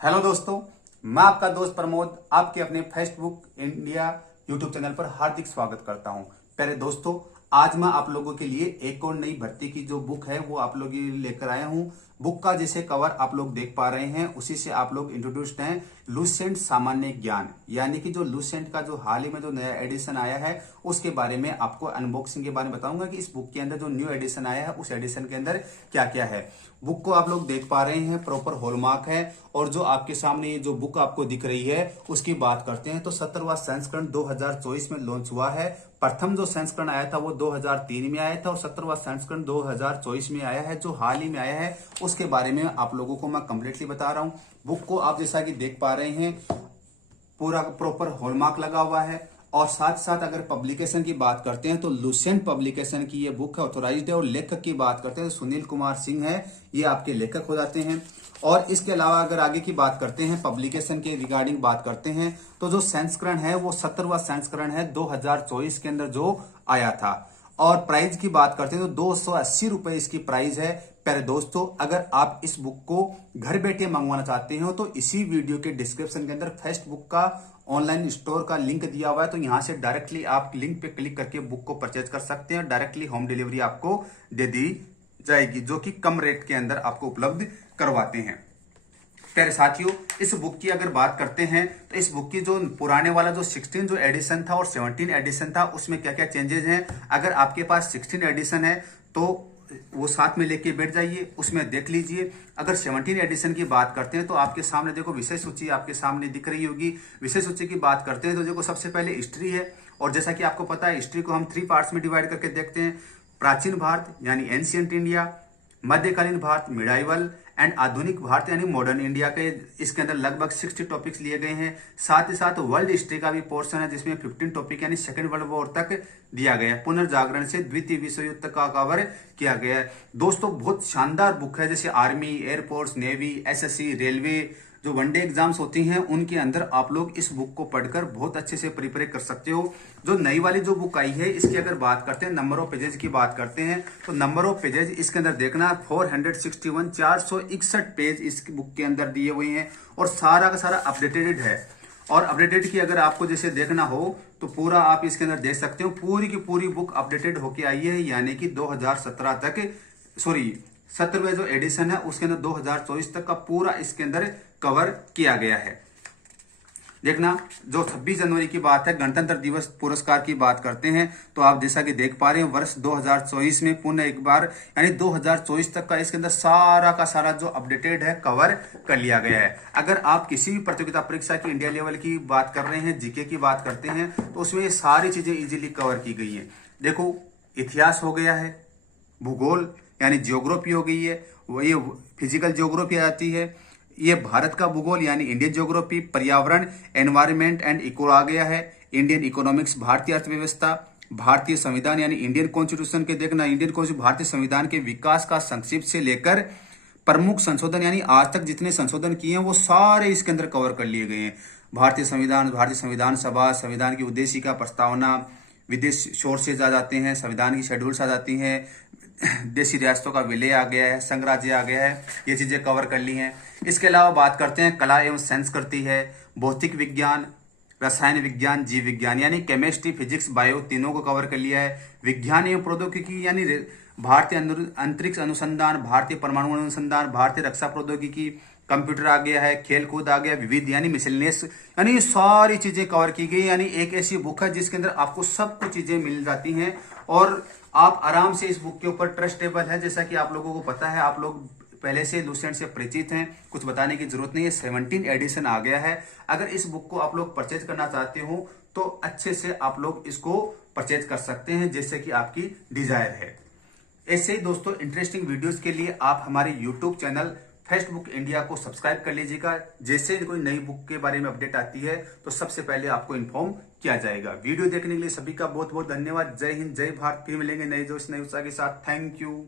Hello दोस्तों, मैं आपका दोस्त प्रमोद आपके अपने फेसबुक इंडिया यूट्यूब चैनल पर हार्दिक स्वागत करता हूं। प्यारे दोस्तों, आज मैं आप लोगों के लिए एक और नई भर्ती की जो बुक है वो आप लोगों के लिए लेकर आया हूं। बुक का जैसे कवर आप लोग देख पा रहे हैं उसी से आप लोग इंट्रोड्यूस्ड हैं। लुसेंट सामान्य ज्ञान, यानी कि जो लुसेंट का जो हाल ही में जो नया एडिशन आया है उसके बारे में आपको अनबॉक्सिंग के बारे में बताऊंगा कि इस बुक के अंदर जो न्यू एडिशन आया है उस एडिशन के अंदर क्या क्या है। बुक को आप लोग देख पा रहे हैं, प्रॉपर हॉलमार्क है। और जो आपके सामने ये जो बुक आपको दिख रही है उसकी बात करते हैं तो 17वां संस्करण 2024 में लॉन्च हुआ है। प्रथम जो संस्करण आया था वो 2003 में आया था और 17वां संस्करण 2024 में आया है। जो हाल ही में आया है उसके बारे में आप लोगों को मैं कंप्लीटली बता रहा हूं। बुक को आप जैसा कि देख पा रहे हैं पूरा प्रॉपर हॉलमार्क लगा हुआ है। और साथ साथ अगर पब्लिकेशन की बात करते हैं तो लुसेंट पब्लिकेशन की ये बुक है, ऑथोराइज्ड है। और लेखक की बात करते हैं तो सुनील कुमार सिंह है, ये आपके लेखक हो जाते हैं। और इसके अलावा अगर आगे की बात करते हैं पब्लिकेशन के रिगार्डिंग बात करते हैं तो जो संस्करण है वो 17वां संस्करण है 2024 के अंदर जो आया था। और प्राइस की बात करते हैं तो 280 रुपए इसकी प्राइस है। प्यारे दोस्तों, अगर आप इस बुक को घर बैठे मंगवाना चाहते हो तो इसी वीडियो के डिस्क्रिप्शन के अंदर फेसबुक का ऑनलाइन स्टोर का लिंक दिया हुआ है, तो यहां से डायरेक्टली आप लिंक पे क्लिक करके बुक को परचेज कर सकते हैं। डायरेक्टली होम डिलीवरी आपको दे दी जाएगी, जो कि कम रेट के अंदर आपको उपलब्ध करवाते हैं। प्यारे साथियों, इस बुक की अगर बात करते हैं तो इस बुक की जो पुराने वाला जो 16 जो एडिशन था और 17 एडिशन था उसमें क्या क्या चेंजेस हैं। अगर आपके पास 16 एडिशन है तो वो साथ में लेके बैठ जाइए, उसमें देख लीजिए। अगर 17 एडिशन की बात करते हैं तो आपके सामने देखो विषय सूची आपके सामने दिख रही होगी। विषय सूची की बात करते हैं तो देखो सबसे पहले हिस्ट्री है। और जैसा कि आपको पता है हिस्ट्री को हम 3 पार्ट्स में डिवाइड करके देखते हैं। प्राचीन भारत यानी एंशियंट इंडिया, मध्यकालीन भारत मिडाइवल एंड आधुनिक भारत यानी मॉडर्न इंडिया के इसके अंदर लगभग 60 टॉपिक्स लिए गए हैं। साथ ही साथ वर्ल्ड हिस्ट्री का भी पोर्शन है जिसमें 15 टॉपिक यानी सेकेंड वर्ल्ड वॉर तक दिया गया है। पुनर्जागरण से द्वितीय विश्व युद्ध का कवर किया गया है। दोस्तों बहुत शानदार बुक है। जैसे army, air force, navy, SSC, railway जो वनडे एग्जाम्स होती हैं उनके अंदर आप लोग इस बुक को पढ़कर बहुत अच्छे से प्रिपेयर कर सकते हो। जो नई वाली जो बुक आई है इसकी अगर बात करते हैं, नंबर ऑफ पेजेस की बात करते हैं तो नंबर ऑफ पेजेस इसके अंदर देखना 461 461 पेज इस बुक के अंदर दिए हुए हैं। और सारा का सारा अपडेटेड है। और अपडेटेड की अगर आपको जैसे देखना हो तो पूरा आप इसके अंदर देख सकते हो, पूरी की पूरी बुक अपडेटेड होके आई है। यानी कि 2017 तक, सॉरी 17वें जो एडिशन है उसके अंदर 2024 तक का पूरा इसके अंदर कवर किया गया है। देखना, जो 26 जनवरी की बात है, गणतंत्र दिवस पुरस्कार की बात करते हैं तो आप जैसा कि देख पा रहे हैं वर्ष 2024 में पुनः एक बार यानी 2024 तक का इसके अंदर सारा का सारा जो अपडेटेड है कवर कर लिया गया है। अगर आप किसी भी प्रतियोगिता परीक्षा की इंडिया लेवल की बात कर रहे हैं, जीके की बात करते हैं तो उसमें ये सारी चीजें इजीली कवर की गई है। देखो, इतिहास हो गया है, भूगोल यानी ज्योग्राफी हो गई है, वो ये फिजिकल ज्योग्राफी आती है, ये भारत का भूगोल यानी इंडियन ज्योग्राफी, पर्यावरण एनवायरमेंट एंड इको आ गया है, इंडियन इकोनॉमिक्स, भारतीय अर्थव्यवस्था, भारतीय संविधान यानी इंडियन कॉन्स्टिट्यूशन के देखना, इंडियन कॉन्स्टिट्यूशन भारतीय संविधान के विकास का संक्षिप्त से लेकर प्रमुख संशोधन यानी आज तक जितने संशोधन किए हैं वो सारे इसके अंदर कवर कर लिए गए हैं। भारतीय संविधान सभा, संविधान की उद्देशिका, प्रस्तावना, विदेश सोर्सेज आ जाते हैं, संविधान की शेड्यूल्स आ जाती हैं, देशी रियासतों का विलय आ गया है, संघ राज्य आ गया है, ये चीजें कवर कर ली हैं। इसके अलावा बात करते हैं कला एवं संस्कृति है, भौतिक विज्ञान, रसायन विज्ञान, जीव विज्ञान यानी केमिस्ट्री, फिजिक्स, बायो तीनों को कवर कर लिया है। विज्ञान एवं प्रौद्योगिकी यानी भारतीय अंतरिक्ष अनुसंधान, भारतीय परमाणु अनुसंधान, भारतीय रक्षा प्रौद्योगिकी, कंप्यूटर आ गया है, खेल कूद आ गया, विविध यानी मिसलेनियस यानी ये सारी चीजें कवर की गई। यानी एक ऐसी बुक है जिसके अंदर आपको सब कुछ चीजें मिल जाती हैं और आप आराम से इस बुक के ऊपर ट्रस्टेबल है। जैसा कि आप लोगों को पता है, आप लोग पहले से लुसेंट से परिचित हैं, कुछ बताने की जरूरत नहीं है। 17 एडिशन आ गया है। अगर इस बुक को आप लोग परचेज करना चाहते हो तो अच्छे से आप लोग इसको परचेज कर सकते हैं जैसे कि आपकी डिजायर है। ऐसे ही दोस्तों इंटरेस्टिंग वीडियोस के लिए आप हमारे यूट्यूब चैनल फेसबुक इंडिया को सब्सक्राइब कर लीजिएगा। जैसे कोई नई बुक के बारे में अपडेट आती है तो सबसे पहले आपको इन्फॉर्म किया जाएगा। वीडियो देखने के लिए सभी का बहुत बहुत धन्यवाद। जय हिंद, जय भारत। फिर मिलेंगे नए जोश नए उत्साह के साथ। Thank you.